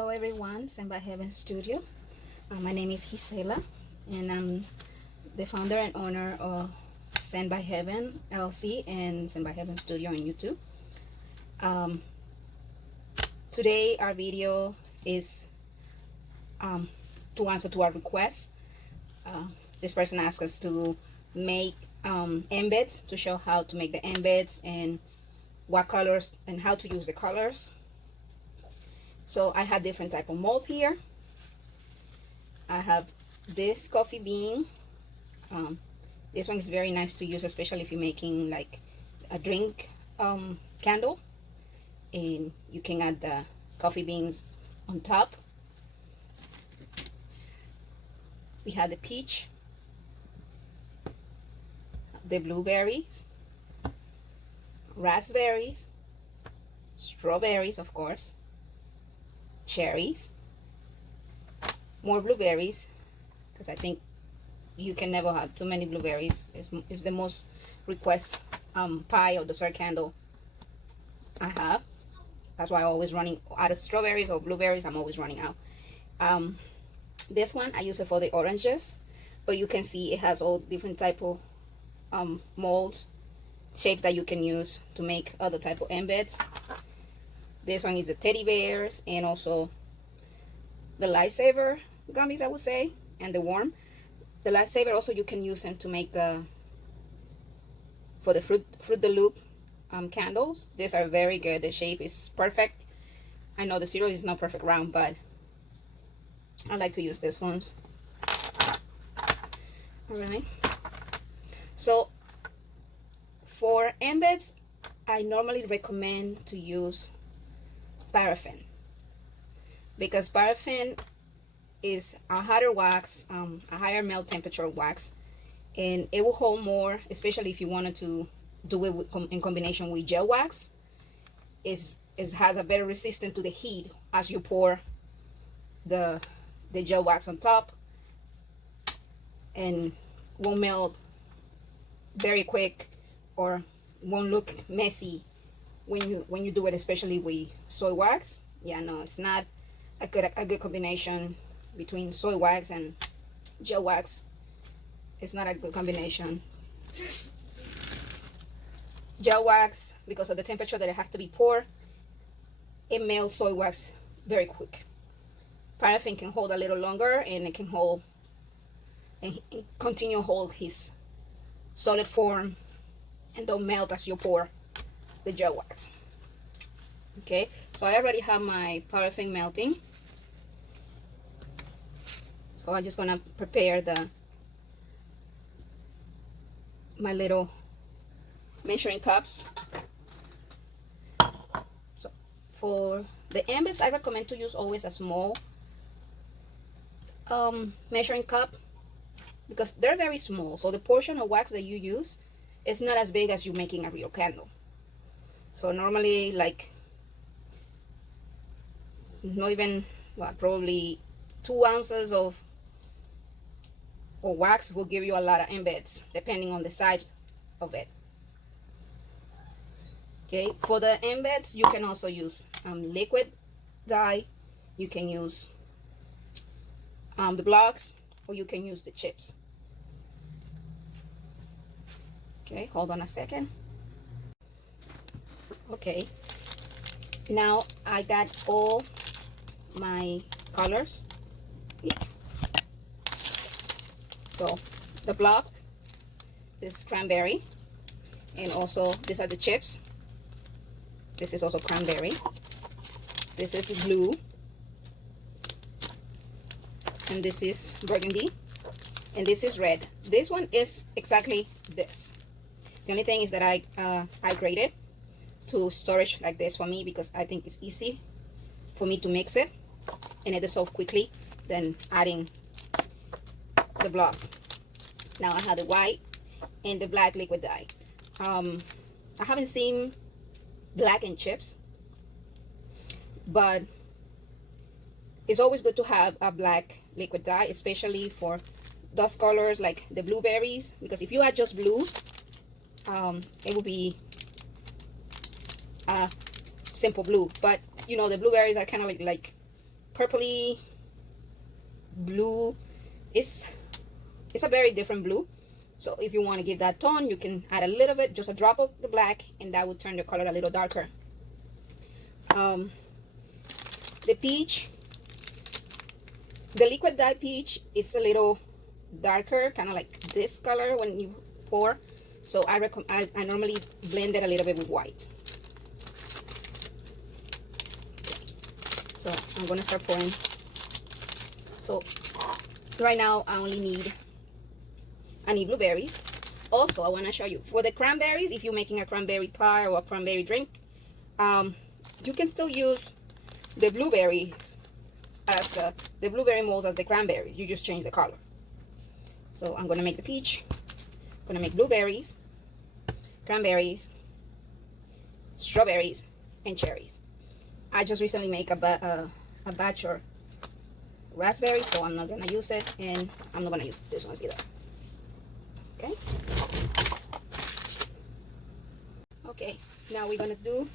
Hello everyone, Send by Heaven Studio. My name is Gisela and I'm the founder and owner of Send by Heaven LLC and Send by Heaven Studio on YouTube. Today our video is to answer to our request. This person asked us to make embeds, to show how to make the embeds and what colors and how to use the colors. So I have different type of molds here. I have this coffee bean. This one is very nice to use, especially if you're making like a drink candle, and you can add the coffee beans on top. We have the peach, the blueberries, raspberries, strawberries, of course, cherries, more blueberries, because I think you can never have too many blueberries. It's the most request pie or dessert candle I have. That's why I'm always running out of strawberries or blueberries. I'm always running out. This one I use it for the oranges, but you can see it has all different type of molds, shapes that you can use to make other type of embeds. This one is the teddy bears and also the lightsaber gummies, I would say, and the worm. The lightsaber also you can use them to make for the fruit de loop candles. These are very good. The shape is perfect. I know the zero is not perfect round, but I like to use these ones. All right. So for embeds, I normally recommend to use paraffin, because paraffin is a hotter wax, a higher melt temperature wax, and it will hold more, especially if you wanted to do it in combination with gel wax. It has a better resistance to the heat as you pour the gel wax on top, and won't melt very quick or won't look messy when you do it, especially with soy wax. Yeah, no, it's not a good combination between soy wax and gel wax. It's not a good combination. Gel wax, because of the temperature that it has to be poured, it melts soy wax very quick. Paraffin can hold a little longer, and it can hold and continue hold his solid form and don't melt as you pour the gel wax. Okay, so I already have my paraffin melting, so I'm just gonna prepare my little measuring cups. So for the embeds, I recommend to use always a small measuring cup, because they're very small, so the portion of wax that you use is not as big as you making a real candle. So normally, like, not even, well, probably 2 ounces of wax will give you a lot of embeds, depending on the size of it. Okay, for the embeds, you can also use liquid dye. You can use the blocks, or you can use the chips. Okay, hold on a second. Okay, now I got all my colors. So the block, this is cranberry, and also these are the chips. This is also cranberry. This is blue, and this is burgundy, and this is red. This one is exactly this. The only thing is that I graded to storage like this for me, because I think it's easy for me to mix it and it dissolves quickly than adding the block. Now I have the white and the black liquid dye. I haven't seen black in chips, but it's always good to have a black liquid dye, especially for those colors like the blueberries, because if you add just blue, it will be simple blue. But you know, the blueberries are kind of like purpley blue. It's a very different blue. So if you want to give that tone, you can add a little bit, just a drop of the black, and that would turn the color a little darker. The peach, the liquid dye peach is a little darker, kind of like this color when you pour. So I normally blend it a little bit with white. Okay. So I'm gonna start pouring. So right now I need blueberries. Also, I want to show you for the cranberries. If you're making a cranberry pie or a cranberry drink, you can still use the blueberries as the blueberry molds as the cranberries. You just change the color. So I'm gonna make the peach. I'm gonna make blueberries, cranberries, strawberries, and cherries. I just recently make a batch of raspberries, so I'm not gonna use it, and I'm not gonna use this ones either. Okay. Okay, now we're gonna do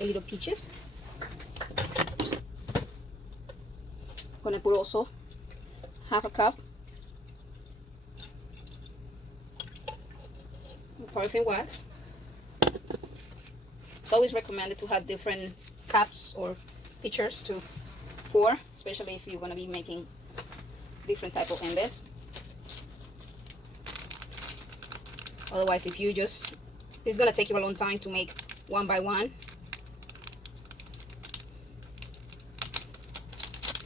a little peaches. I'm gonna put also half a cup of paraffin wax. It's always recommended to have different cups or pitchers to pour, especially if you're gonna be making different type of embeds. Otherwise, if you just, it's gonna take you a long time to make one by one.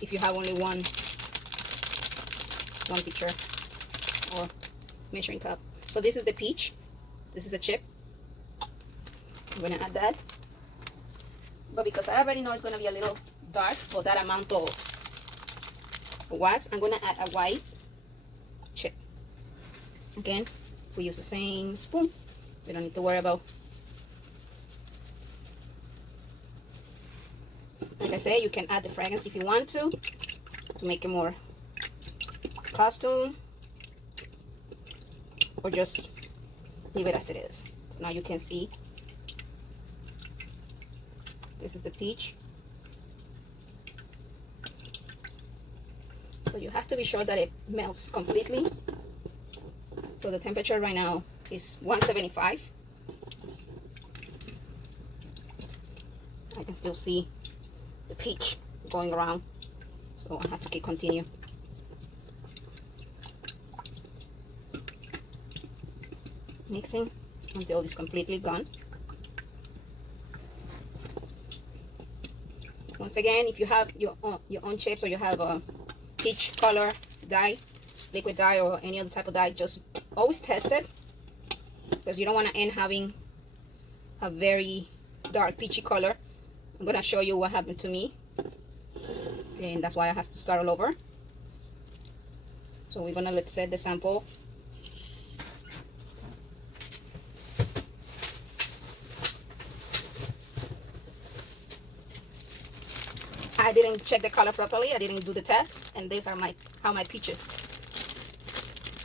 If you have only one pitcher or measuring cup. So this is the peach. This is a chip. I'm gonna add that. But because I already know it's gonna be a little dark for that amount of wax, I'm gonna add a white chip. Again, we use the same spoon. We don't need to worry about. Like I say, you can add the fragrance if you want to make it more custom, or just leave it as it is. So now you can see this is the peach. So you have to be sure that it melts completely. So the temperature right now is 175. I can still see the peach going around, so I have to keep continue. Mixing until it's completely gone. Once again, if you have your own chips, or you have a peach color dye, liquid dye, or any other type of dye, just always test it, because you don't want to end having a very dark peachy color. I'm gonna show you what happened to me, and that's why I have to start all over. So we're gonna let's set the sample. I didn't check the color properly. I didn't do the test, and these are how my peaches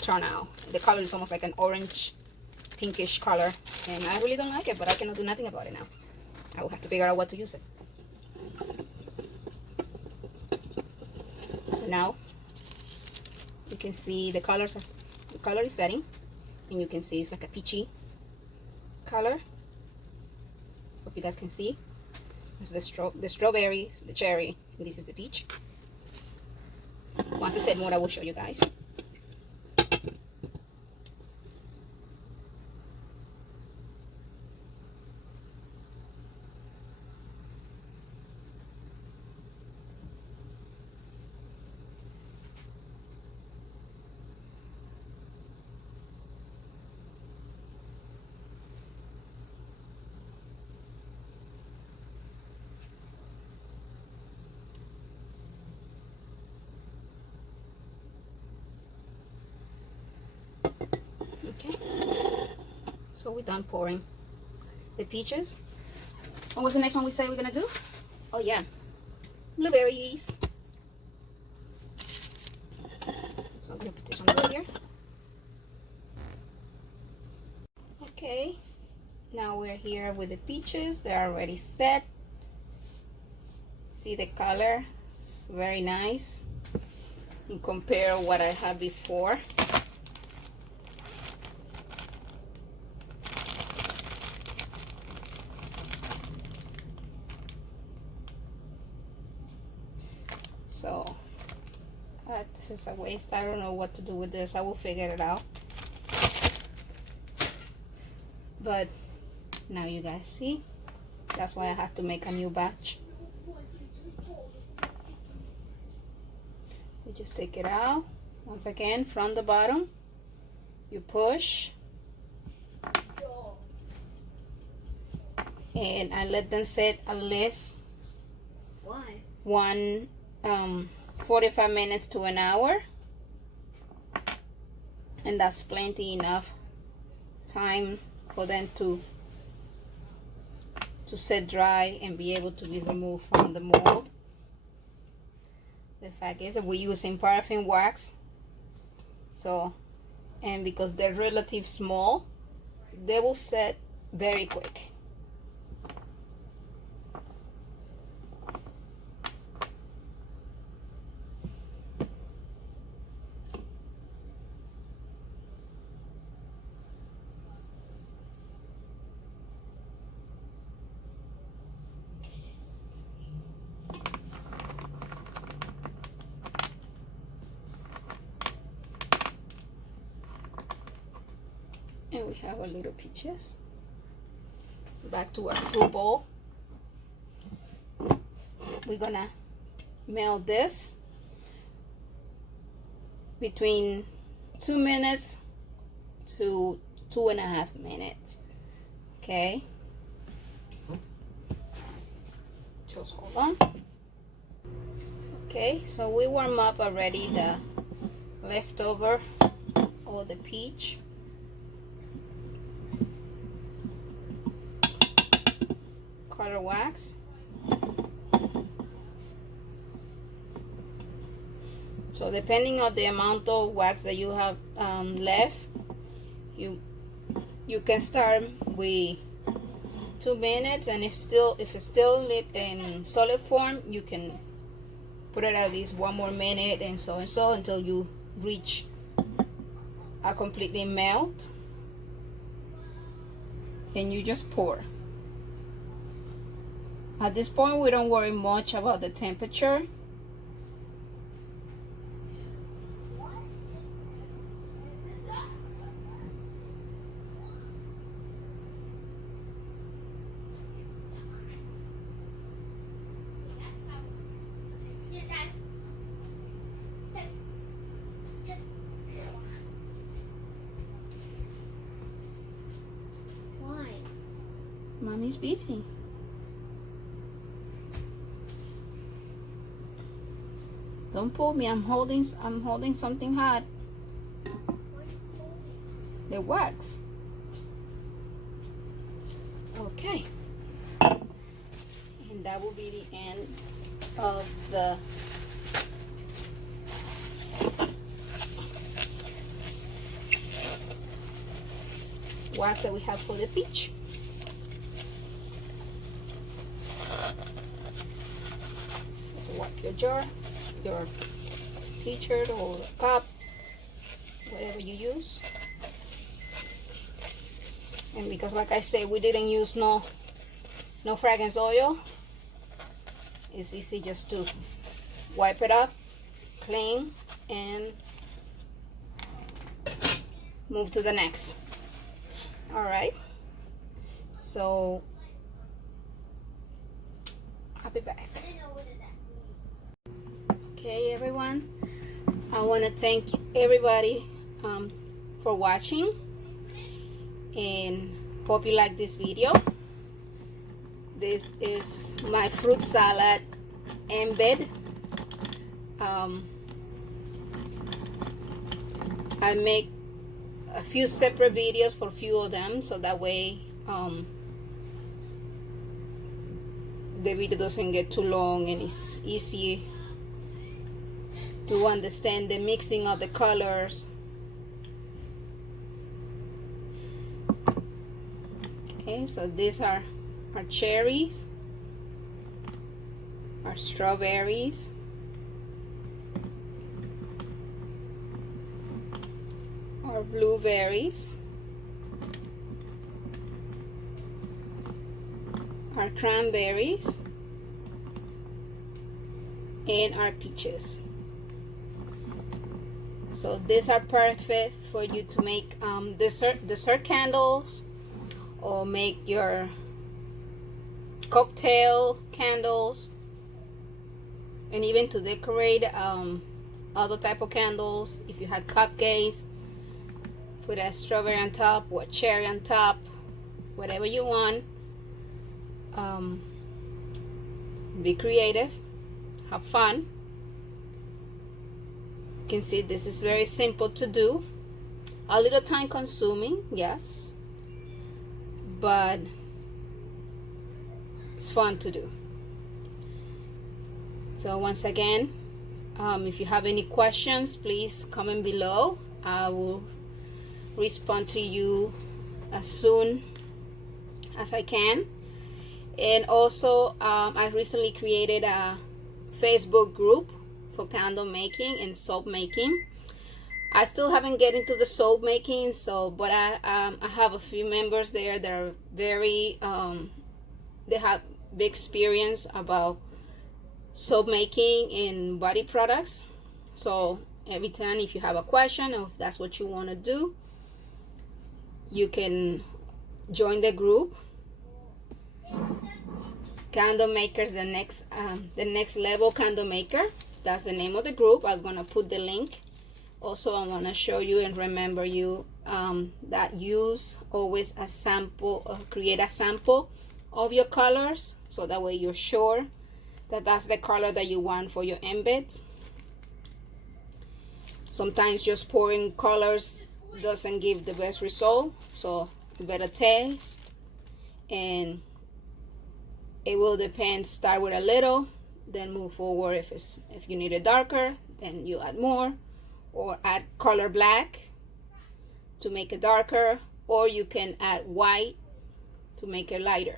turn out. The color is almost like an orange pinkish color, and I really don't like it, but I cannot do nothing about it now. I will have to figure out what to use it. So now you can see the color is setting, and you can see it's like a peachy color. Hope you guys can see. This is the strawberry, the cherry, and this is the peach. Once I set more, I will show you guys. Okay, so we're done pouring the peaches. What was the next one we said we're gonna do? Oh yeah, blueberries. So I'm gonna put this one over here. Okay, now we're here with the peaches. They're already set. see the color? It's very nice. And compare what I had before. So this is a waste. I don't know what to do with this. I will figure it out. But now you guys see. That's why I have to make a new batch. You just take it out. Once again, from the bottom, you push. And I let them sit at least 45 minutes to an hour. And that's plenty enough time for them to set dry and be able to be removed from the mold. The fact is that we're using paraffin wax, so, and because they're relatively small, they will set very quick. And we have our little peaches. Back to our fruit bowl. We're gonna melt this between 2 minutes to 2.5 minutes. Okay. Just hold on. Okay, so we warm up already the leftover or the peach. Color wax. So depending on the amount of wax that you have left, you can start with 2 minutes, and if it's still in solid form, you can put it at least 1 more minute, and so until you reach a completely melt, and you just pour. At this point, we don't worry much about the temperature. Why? Mommy's busy. Don't pull me. I'm holding something hot. The wax. Okay. And that will be the end of the wax that we have for the peach. Wipe your jar, your t-shirt or cup, whatever you use. And because, like I said, we didn't use no fragrance oil, it's easy just to wipe it up, clean, and move to the next. All right, so I'll be back. Okay, everyone, I want to thank everybody for watching, and hope you like this video. This is my fruit salad embed. I make a few separate videos for a few of them, so that way the video doesn't get too long and it's easy to understand the mixing of the colors. Okay, so these are our cherries, our strawberries, our blueberries, our cranberries, and our peaches. So these are perfect for you to make dessert candles, or make your cocktail candles, and even to decorate other type of candles. If you had cupcakes, put a strawberry on top or a cherry on top, whatever you want. Be creative, have fun. You can see this is very simple to do, a little time consuming, yes, but it's fun to do. So once again, if you have any questions, please comment below. I will respond to you as soon as I can. And also, I recently created a Facebook group for candle making and soap making. I still haven't get into the soap making, but I have a few members there that are very they have big experience about soap making and body products. So every time, if you have a question, or if that's what you want to do, you can join the group. Candle makers, the next level candle maker, that's the name of the group. I'm gonna put the link. Also, I want to show you and remember you that use always a sample, create a sample of your colors, so that way you're sure that that's the color that you want for your embeds. Sometimes just pouring colors doesn't give the best result, so you better taste, and it will depend. Start with a little, then move forward. If you need it darker, then you add more, or add color black to make it darker, or you can add white to make it lighter.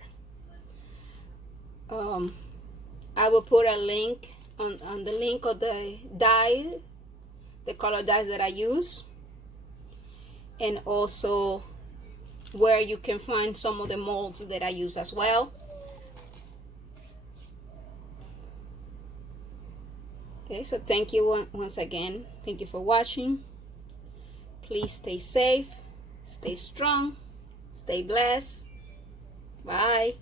I will put a link on the link of the dye, the color dyes that I use, and also where you can find some of the molds that I use as well. Okay, so thank you once again. Thank you for watching. Please stay safe, stay strong, stay blessed. Bye.